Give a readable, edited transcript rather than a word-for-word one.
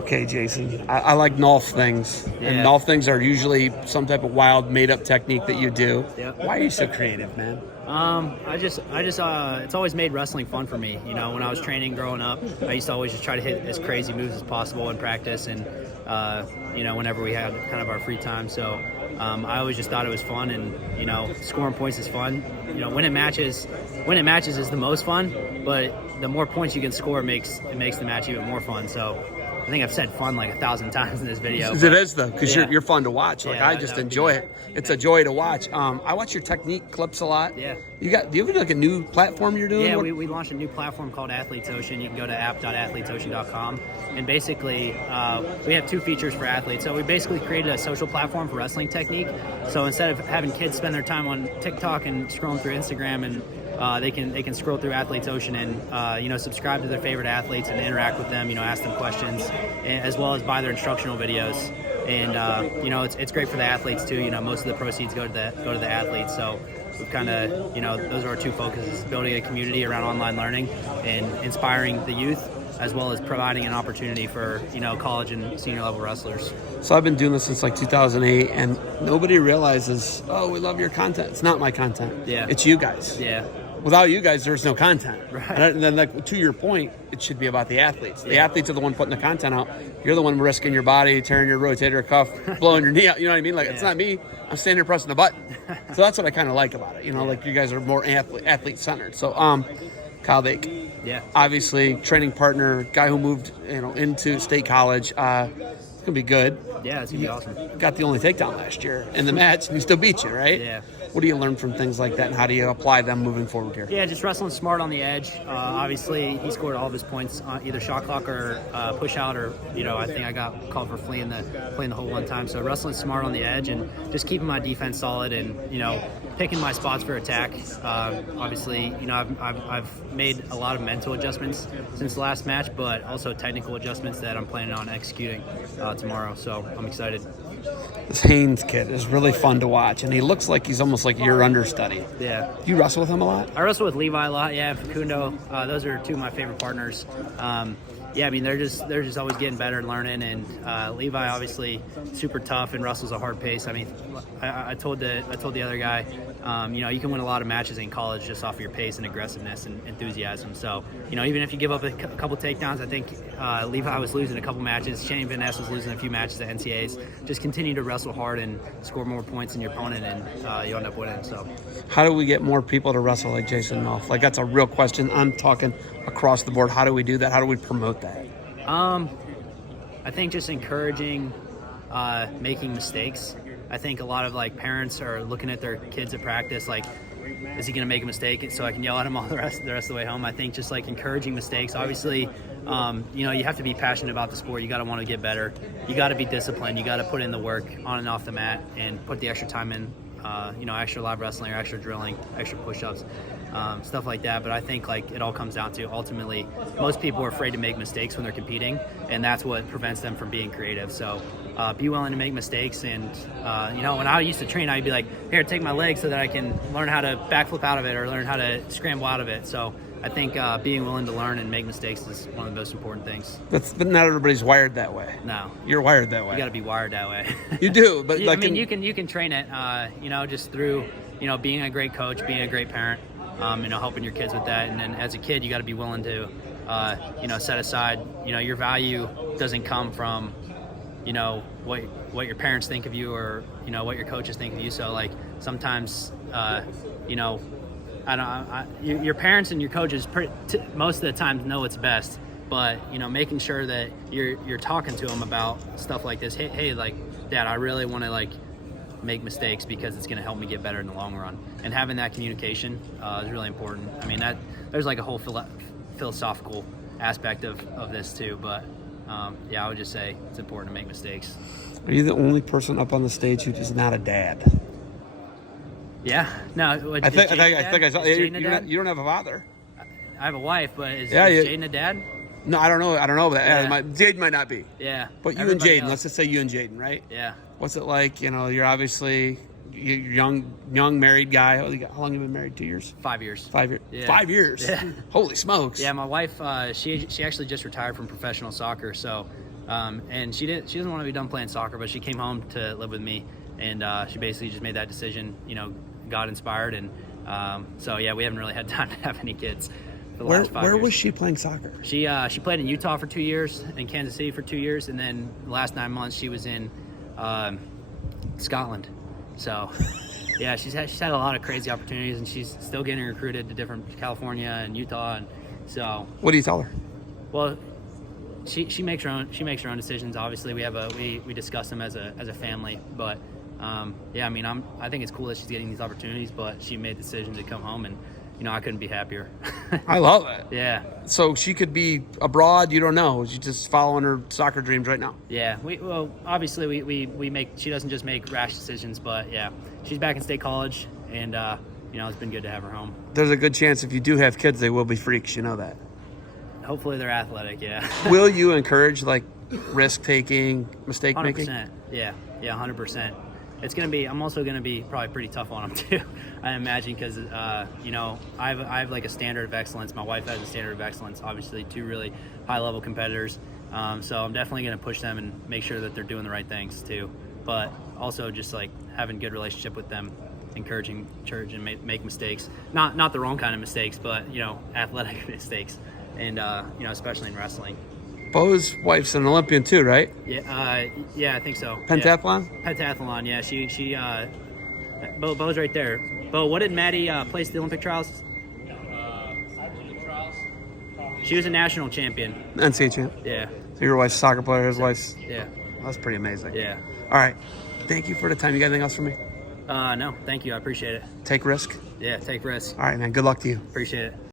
Okay, Jason. I like Nolf things, and Yeah. Nolf things are usually some type of wild, made-up technique that you do. Yep. Why are you so creative, man? It's always made wrestling fun for me. You know, when I was training growing up, I used to always just try to hit as crazy moves as possible in practice, and you know, whenever we had kind of our free time. So I always just thought it was fun, and you know, scoring points is fun. You know, winning matches is the most fun, but the more points you can score makes the match even more fun. So I think I've said fun like 1,000 times in this video. It is though, because yeah. you're fun to watch. Like Yeah, I just that would be enjoy nice. it. It's a joy to watch. I watch your technique clips a lot. Yeah. Do you have like a new platform you're doing? Yeah, we launched a new platform called Athletes Ocean. You can go to app.athletesocean.com, and basically we have 2 features for athletes. So we basically created a social platform for wrestling technique. So instead of having kids spend their time on TikTok and scrolling through Instagram, and they can scroll through Athletes Ocean and you know, subscribe to their favorite athletes and interact with them. You know, ask them questions, as well as buy their instructional videos. And you know, it's great for the athletes too. You know, most of the proceeds go to the athletes. So we've kind of, you know, those are our 2 focuses: building a community around online learning and inspiring the youth, as well as providing an opportunity for, you know, college and senior level wrestlers. So I've been doing this since like 2008, and nobody realizes, oh, we love your content. It's not my content. Yeah. It's you guys. Yeah. Without you guys, there's no content. Right. And then, like, to your point, it should be about the athletes. The athletes are the one putting the content out. You're the one risking your body, tearing your rotator cuff, blowing your knee out. You know what I mean? Like, It's not me. I'm standing here pressing the button. So that's what I kind of like about it. You know, like you guys are more athlete-centered. So, Kyle Dake. Yeah. Obviously, training partner, guy who moved, you know, into state college. It's gonna be good. Yeah, it's gonna be awesome. Got the only takedown last year in the match, and he still beat you, right? Yeah. What do you learn from things like that, and how do you apply them moving forward here? Yeah, just wrestling smart on the edge. Obviously, he scored all of his points on either shot clock or push out, or, you know, I think I got called for fleeing the hole one time. So wrestling smart on the edge and just keeping my defense solid, and, you know, picking my spots for attack. Obviously, you know, I've made a lot of mental adjustments since the last match, but also technical adjustments that I'm planning on executing tomorrow. So I'm excited. This Haynes kid is really fun to watch, and he looks like he's almost like your understudy. Yeah. Do you wrestle with him a lot? I wrestle with Levi a lot, yeah, and Facundo. Those are 2 of my favorite partners. Yeah, I mean, they're just always getting better and learning, and Levi obviously super tough and wrestles a hard pace. I mean, I told the other guy, you know, you can win a lot of matches in college just off of your pace and aggressiveness and enthusiasm. So, you know, even if you give up a couple takedowns, I think Levi was losing a couple matches. Shane Van Ness was losing a few matches at NCAAs. Just continue to wrestle hard and score more points than your opponent, and you end up winning. So, how do we get more people to wrestle like Jason Nolf? Like, that's a real question. I'm talking across the board. How do we do that? How do we promote that? I think just encouraging making mistakes. I think a lot of like parents are looking at their kids at practice like, is he going to make a mistake so I can yell at him all the rest of the way home? I think just like encouraging mistakes. Obviously, you know, you have to be passionate about the sport. You got to want to get better. You got to be disciplined. You got to put in the work on and off the mat and put the extra time in. You know, extra live wrestling or extra drilling, extra push-ups, stuff like that. But I think like it all comes down to ultimately most people are afraid to make mistakes when they're competing, and that's what prevents them from being creative. So be willing to make mistakes. And you know, when I used to train, I'd be like, here, take my leg so that I can learn how to backflip out of it or learn how to scramble out of it. So I think being willing to learn and make mistakes is one of the most important things. But not everybody's wired that way. No, you're wired that way. You got to be wired that way. You do, but like, I mean, you can train it. You know, just through, you know, being a great coach, being a great parent. You know, helping your kids with that. And then as a kid, you got to be willing to, you know, set aside. You know, your value doesn't come from, you know, what your parents think of you, or, you know, what your coaches think of you. So like sometimes, you know, your parents and your coaches most of the time know what's best, but, you know, making sure that you're talking to them about stuff like this. Hey, like, Dad, I really want to like make mistakes because it's going to help me get better in the long run. And having that communication is really important. I mean, there's like a whole philosophical aspect of this too, but yeah, I would just say it's important to make mistakes. Are you the only person up on the stage who is not a dad? Yeah, no. I think I saw. You don't have a father. I have a wife, but is Jaden a dad? No, I don't know. But Jaden might not be. Yeah. But you and Jaden, let's just say you and Jaden, right? Yeah. What's it like? You know, you're obviously young married guy. How long have you been married? 2 years? 5 years. 5 years. Yeah. 5 years. Yeah. Holy smokes. Yeah, my wife, she actually just retired from professional soccer, so And she doesn't want to be done playing soccer, but she came home to live with me, and she basically just made that decision, God inspired. And so yeah, we haven't really had time to have any kids for the last 5 years. Where was she playing soccer? She played in Utah for 2 years, in Kansas City for 2 years, and then the last 9 months she was in Scotland. So yeah, she's had a lot of crazy opportunities, and she's still getting recruited to different California and Utah. And so, what do you tell her? Well, she makes her own decisions. Obviously, we discuss them as a family. But yeah, I mean, I think it's cool that she's getting these opportunities, but she made the decision to come home, and I couldn't be happier. I love it. Yeah. So she could be abroad. You don't know. She's just following her soccer dreams right now. Yeah. Obviously we make. She doesn't just make rash decisions, but yeah, she's back in state college, and it's been good to have her home. There's a good chance if you do have kids, they will be freaks. You know that. Hopefully they're athletic. Yeah. Will you encourage like risk taking, mistake making? 100%. Yeah. 100%. It's gonna be. I'm also gonna be probably pretty tough on them too. I imagine because I have like a standard of excellence. My wife has a standard of excellence. Obviously, two really high level competitors. So I'm definitely gonna push them and make sure that they're doing the right things too. But also just like having a good relationship with them, encouraging church and make mistakes. Not the wrong kind of mistakes, but athletic mistakes, and especially in wrestling. Bo's wife's an Olympian too, right? Yeah, I think so. Pentathlon? Yeah. Pentathlon, yeah. She Bo's right there. Bo, what did Maddie place at the Olympic trials? She was a national champion. NCAA champ. Yeah. So your wife's a soccer player, his wife's... Yeah. That's pretty amazing. Yeah. All right. Thank you for the time. You got anything else for me? No, thank you. I appreciate it. Take risk? Yeah, take risks. All right, man. Good luck to you. Appreciate it.